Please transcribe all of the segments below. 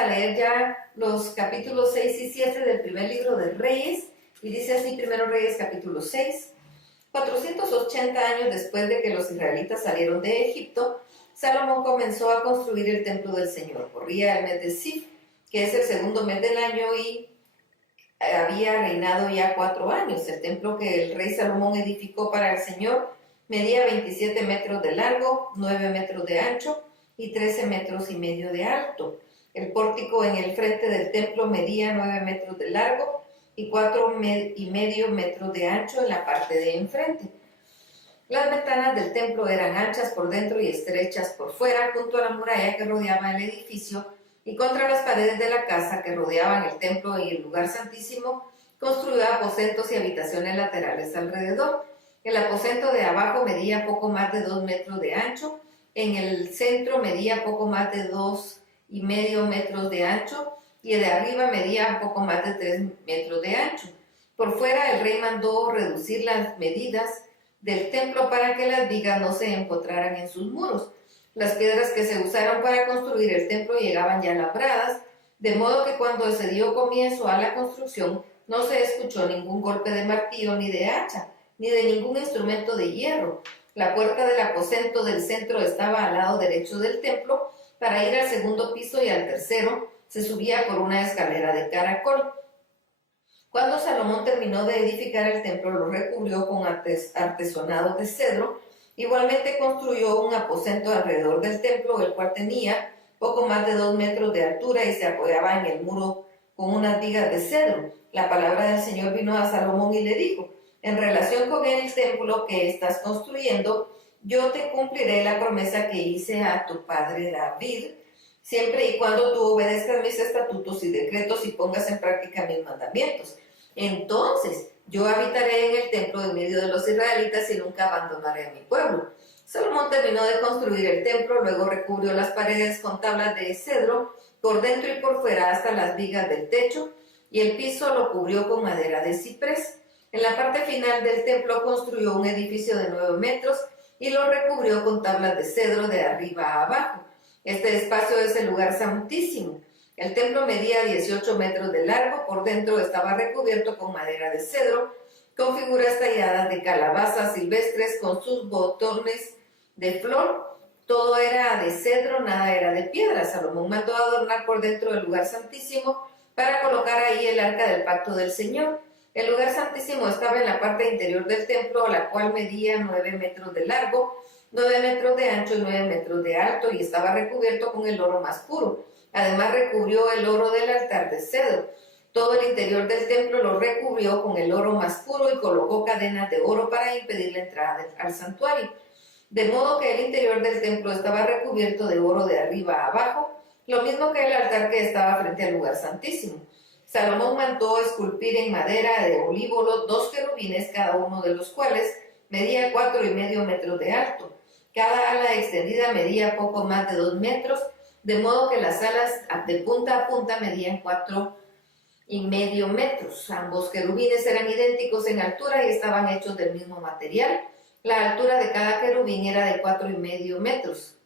a leer ya los capítulos 6 y 7 del primer libro de Reyes, y dice así Primero Reyes capítulo 6. 480 años después de que los israelitas salieron de Egipto, Salomón comenzó a construir el templo del Señor. Corría el mes de Sif, que es el segundo mes del año, y había reinado ya 4 años. El templo que el rey Salomón edificó para el Señor medía 27 metros de largo, 9 metros de ancho y 13 metros y medio de alto. El pórtico en el frente del templo medía 9 metros de largo y 4,5 metros de ancho en la parte de enfrente. Las ventanas del templo eran anchas por dentro y estrechas por fuera, junto a la muralla que rodeaba el edificio, y contra las paredes de la casa que rodeaban el templo y el lugar santísimo, construyó aposentos y habitaciones laterales alrededor. El aposento de abajo medía poco más de 2 metros de ancho, en el centro medía poco más de 2,5 metros de ancho, y el de arriba medía un poco más de 3 metros de ancho. Por fuera el rey mandó reducir las medidas del templo para que las vigas no se empotraran en sus muros. Las piedras que se usaron para construir el templo llegaban ya labradas, de modo que cuando se dio comienzo a la construcción no se escuchó ningún golpe de martillo ni de hacha, ni de ningún instrumento de hierro. La puerta del aposento del centro estaba al lado derecho del templo. Para ir al segundo piso y al tercero se subía por una escalera de caracol. Cuando Salomón terminó de edificar el templo, lo recubrió con artesonado de cedro. Igualmente construyó un aposento alrededor del templo, el cual tenía poco más de 2 metros de altura y se apoyaba en el muro con unas vigas de cedro. La palabra del Señor vino a Salomón y le dijo: en relación con el templo que estás construyendo, yo te cumpliré la promesa que hice a tu padre David, siempre y cuando tú obedezcas mis estatutos y decretos y pongas en práctica mis mandamientos. Entonces yo habitaré en el templo en medio de los israelitas y nunca abandonaré a mi pueblo. Salomón terminó de construir el templo, luego recubrió las paredes con tablas de cedro por dentro y por fuera hasta las vigas del techo, y el piso lo cubrió con madera de ciprés. En la parte final del templo construyó un edificio de 9 metros y lo recubrió con tablas de cedro de arriba a abajo. Este espacio es el lugar santísimo. El templo medía 18 metros de largo, por dentro estaba recubierto con madera de cedro, con figuras talladas de calabazas silvestres con sus botones de flor. Todo era de cedro, nada era de piedra. Salomón mandó adornar por dentro el lugar santísimo para colocar ahí el arca del pacto del Señor. El lugar santísimo estaba en la parte interior del templo, la cual medía 9 metros de largo, 9 metros de ancho y 9 metros de alto, y estaba recubierto con el oro más puro. Además recubrió el oro del altar de cedro. Todo el interior del templo lo recubrió con el oro más puro y colocó cadenas de oro para impedir la entrada al santuario. De modo que el interior del templo estaba recubierto de oro de arriba a abajo, lo mismo que el altar que estaba frente al lugar santísimo. Salomón mandó esculpir en madera de olivo los 2 querubines, cada uno de los cuales medía 4,5 metros de alto. Cada ala extendida medía poco más de 2 metros, de modo que las alas de punta a punta medían 4,5 metros. Ambos querubines eran idénticos en altura y estaban hechos del mismo material. La altura de cada querubín era de 4,5 metros.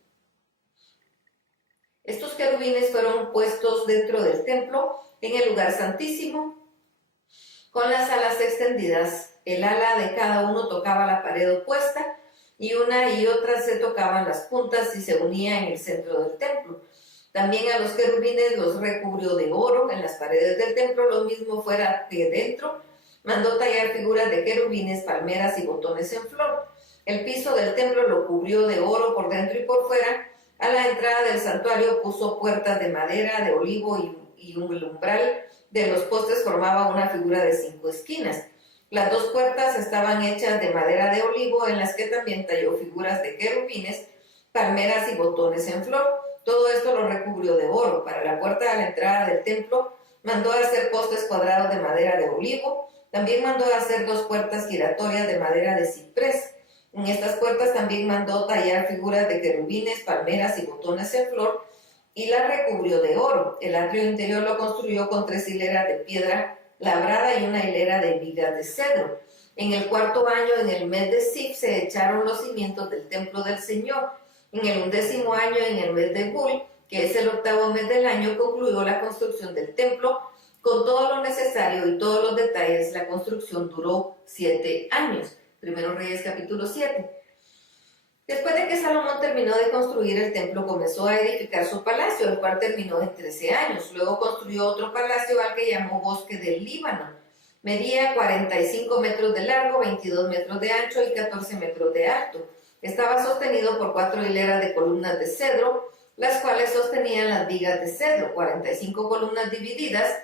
Estos querubines fueron puestos dentro del templo, en el lugar santísimo, con las alas extendidas. El ala de cada uno tocaba la pared opuesta, y una y otra se tocaban las puntas y se unía en el centro del templo. También a los querubines los recubrió de oro en las paredes del templo, lo mismo fuera que dentro. Mandó tallar figuras de querubines, palmeras y botones en flor. El piso del templo lo cubrió de oro por dentro y por fuera. A la entrada del santuario puso puertas de madera de olivo y un umbral de los postes formaba una figura de 5 esquinas. Las 2 puertas estaban hechas de madera de olivo, en las que también talló figuras de querubines, palmeras y botones en flor. Todo esto lo recubrió de oro. Para la puerta de la entrada del templo mandó hacer postes cuadrados de madera de olivo. También mandó hacer 2 puertas giratorias de madera de ciprés. En estas puertas también mandó tallar figuras de querubines, palmeras y botones en flor, y las recubrió de oro. El atrio interior lo construyó con 3 hileras de piedra labrada y una hilera de vigas de cedro. En el 4º año, en el mes de Sif, se echaron los cimientos del templo del Señor. En el 11º año, en el mes de Bul, que es el 8º mes del año, concluyó la construcción del templo con todo lo necesario y todos los detalles. La construcción duró 7 años. Primero Reyes capítulo 7. Después de que Salomón terminó de construir el templo, comenzó a edificar su palacio, el cual terminó en 13 años. Luego construyó otro palacio al que llamó Bosque del Líbano. Medía 45 metros de largo, 22 metros de ancho y 14 metros de alto. Estaba sostenido por 4 hileras de columnas de cedro, las cuales sostenían las vigas de cedro, 45 columnas divididas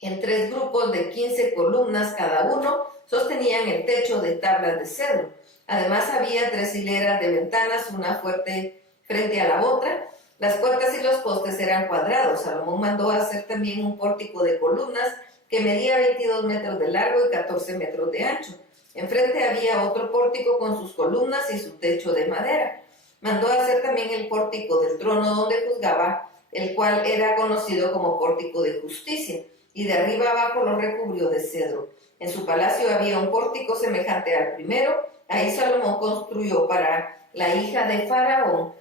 en 3 grupos de 15 columnas cada uno, sostenían el techo de tablas de cedro. Además había 3 hileras de ventanas, una fuerte frente a la otra. Las puertas y los postes eran cuadrados. Salomón mandó hacer también un pórtico de columnas que medía 22 metros de largo y 14 metros de ancho. Enfrente había otro pórtico con sus columnas y su techo de madera. Mandó hacer también el pórtico del trono donde juzgaba, el cual era conocido como pórtico de justicia, y de arriba abajo lo recubrió de cedro. En su palacio había un pórtico semejante al primero. Ahí Salomón construyó para la hija de Faraón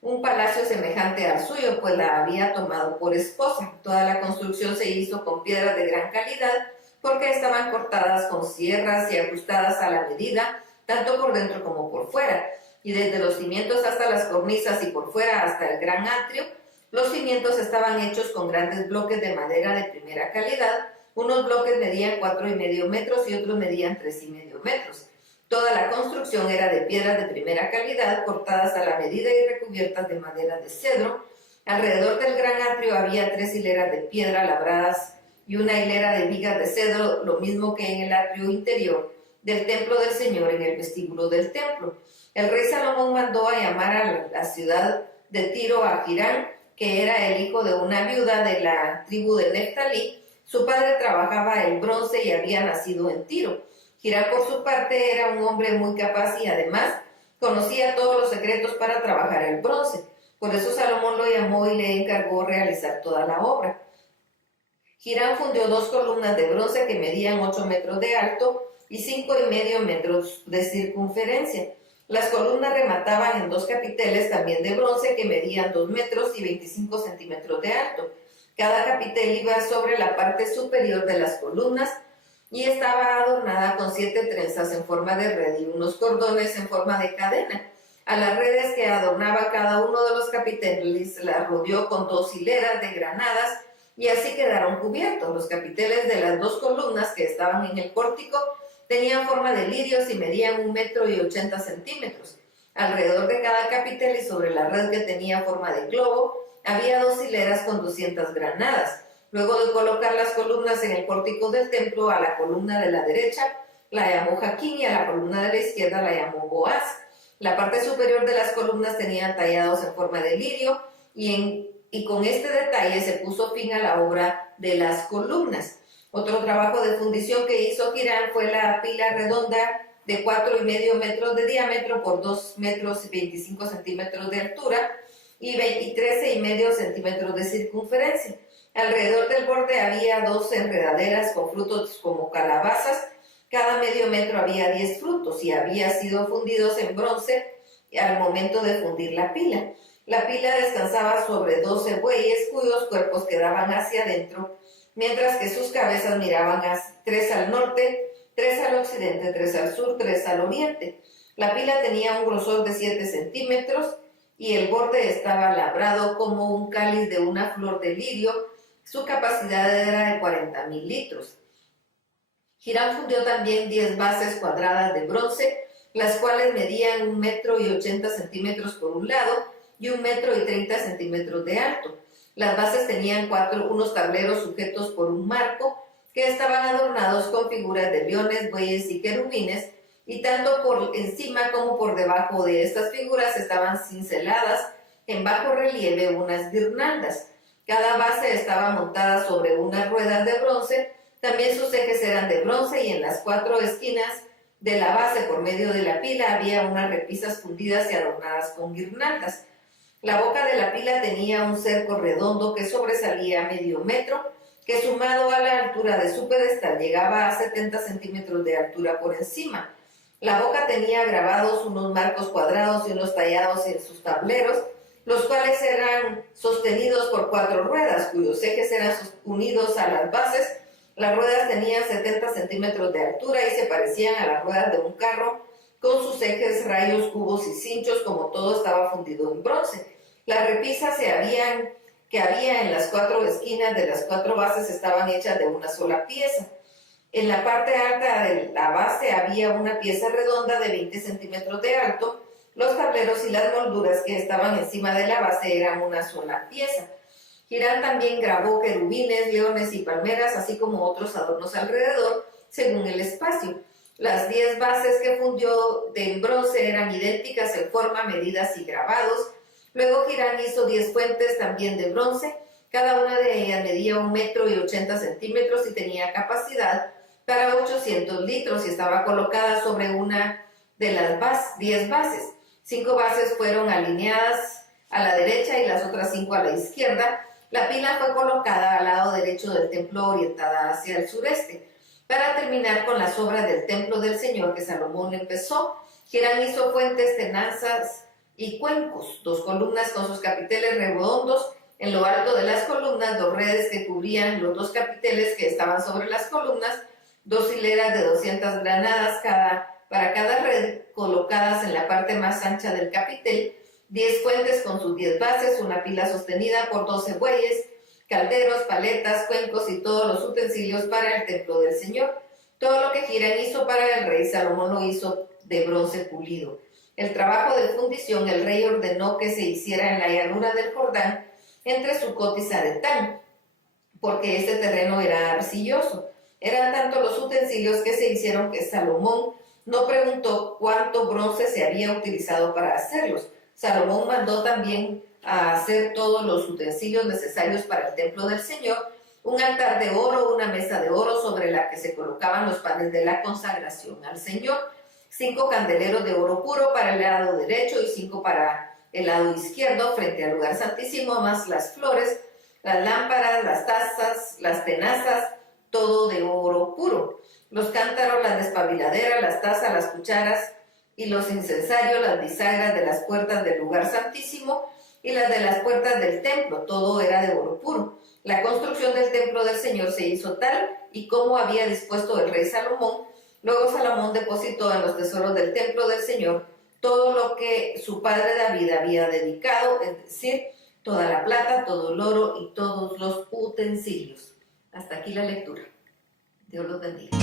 un palacio semejante al suyo, pues la había tomado por esposa. Toda la construcción se hizo con piedras de gran calidad, porque estaban cortadas con sierras y ajustadas a la medida, tanto por dentro como por fuera. Y desde los cimientos hasta las cornisas y por fuera hasta el gran atrio, los cimientos estaban hechos con grandes bloques de madera de primera calidad. Unos bloques medían 4,5 metros y otros medían 3,5 metros. Toda la construcción era de piedras de primera calidad, cortadas a la medida y recubiertas de madera de cedro. Alrededor del gran atrio había 3 hileras de piedra labradas y una hilera de vigas de cedro, lo mismo que en el atrio interior del templo del Señor, en el vestíbulo del templo. El rey Salomón mandó a llamar a la ciudad de Tiro a Hirán, que era el hijo de una viuda de la tribu de Neftalí. Su padre trabajaba el bronce y había nacido en Tiro. Hirán, por su parte, era un hombre muy capaz y además conocía todos los secretos para trabajar el bronce. Por eso Salomón lo llamó y le encargó realizar toda la obra. Hirán fundió 2 columnas de bronce que medían 8 metros de alto y 5,5 metros de circunferencia. Las columnas remataban en 2 capiteles también de bronce que medían 2 metros y 25 centímetros de alto. Cada capitel iba sobre la parte superior de las columnas y estaba adornada con 7 trenzas en forma de red y unos cordones en forma de cadena. A las redes que adornaba cada uno de los capiteles las rodeó con 2 hileras de granadas y así quedaron cubiertos. Los capiteles de las 2 columnas que estaban en el pórtico tenían forma de lirios y medían 1,80 centímetros. Alrededor de cada capitel y sobre la red que tenía forma de globo había 2 hileras con 200 granadas. Luego de colocar las columnas en el pórtico del templo, a la columna de la derecha la llamó Jaquín y a la columna de la izquierda la llamó Boaz. La parte superior de las columnas tenían tallados en forma de lirio y con este detalle se puso fin a la obra de las columnas. Otro trabajo de fundición que hizo Hirán fue la pila redonda de 4,5 metros de diámetro por 2 metros y 25 centímetros de altura y 13,5 centímetros de circunferencia. Alrededor del borde había 2 enredaderas con frutos como calabazas. Cada medio metro había 10 frutos y había sido fundidos en bronce al momento de fundir la pila. La pila descansaba sobre 12 bueyes cuyos cuerpos quedaban hacia adentro, mientras que sus cabezas miraban 3 al norte, 3 al occidente, 3 al sur, 3 al oriente. La pila tenía un grosor de 7 centímetros y el borde estaba labrado como un cáliz de una flor de lirio. Su capacidad era de 40,000 litros. Hirán fundió también 10 bases cuadradas de bronce, las cuales medían 1,80 centímetros por un lado y 1,30 centímetros de alto. Las bases tenían unos tableros sujetos por un marco que estaban adornados con figuras de leones, bueyes y querubines, y tanto por encima como por debajo de estas figuras estaban cinceladas en bajo relieve unas guirnaldas. Cada base estaba montada sobre unas ruedas de bronce. También sus ejes eran de bronce y en las 4 esquinas de la base por medio de la pila había unas repisas fundidas y adornadas con guirnaldas. La boca de la pila tenía un cerco redondo que sobresalía medio metro, que sumado a la altura de su pedestal llegaba a 70 centímetros de altura por encima. La boca tenía grabados unos marcos cuadrados y unos tallados en sus tableros. los cuales eran sostenidos por 4 ruedas, cuyos ejes eran unidos a las bases. Las ruedas tenían 70 centímetros de altura y se parecían a las ruedas de un carro, con sus ejes, rayos, cubos y cinchos, como todo estaba fundido en bronce. Las repisas que había en las 4 esquinas de las 4 bases estaban hechas de una sola pieza. En la parte alta de la base había una pieza redonda de 20 centímetros de alto. Los tableros y las molduras que estaban encima de la base eran una sola pieza. Hirán también grabó querubines, leones y palmeras, así como otros adornos alrededor, según el espacio. Las 10 bases que fundió en bronce eran idénticas en forma, medidas y grabados. Luego Hirán hizo 10 fuentes también de bronce. Cada una de ellas medía 1,80 m y tenía capacidad para 800 litros y estaba colocada sobre una de las 10 bases. 5 bases fueron alineadas a la derecha y las otras 5 a la izquierda. La pila fue colocada al lado derecho del templo, orientada hacia el sureste. Para terminar con las obras del templo del Señor que Salomón empezó, Hirán hizo fuentes, tenazas y cuencos, 2 columnas con sus capiteles redondos en lo alto de las columnas, 2 redes que cubrían los 2 capiteles que estaban sobre las columnas, 2 hileras de 200 granadas para cada red, colocadas en la parte más ancha del capitel, 10 fuentes con sus 10 bases, una pila sostenida por 12 bueyes, calderos, paletas, cuencos y todos los utensilios para el templo del Señor. Todo lo que Hirán hizo para el rey Salomón lo hizo de bronce pulido. El trabajo de fundición el rey ordenó que se hiciera en la llanura del Jordán, entre Sucot y Zaretán, porque este terreno era arcilloso. Eran tanto los utensilios que se hicieron que Salomón no preguntó cuánto bronce se había utilizado para hacerlos. Salomón mandó también a hacer todos los utensilios necesarios para el templo del Señor, un altar de oro, una mesa de oro sobre la que se colocaban los panes de la consagración al Señor, 5 candeleros de oro puro para el lado derecho y 5 para el lado izquierdo frente al lugar santísimo, más las flores, las lámparas, las tazas, las tenazas, todo de oro puro. Los cántaros, las despabiladeras, las tazas, las cucharas y los incensarios, las bisagras de las puertas del lugar santísimo y las de las puertas del templo, todo era de oro puro. La construcción del templo del Señor se hizo tal y como había dispuesto el rey Salomón. Luego Salomón depositó en los tesoros del templo del Señor todo lo que su padre David había dedicado, es decir, toda la plata, todo el oro y todos los utensilios. Hasta aquí la lectura. Dios los bendiga.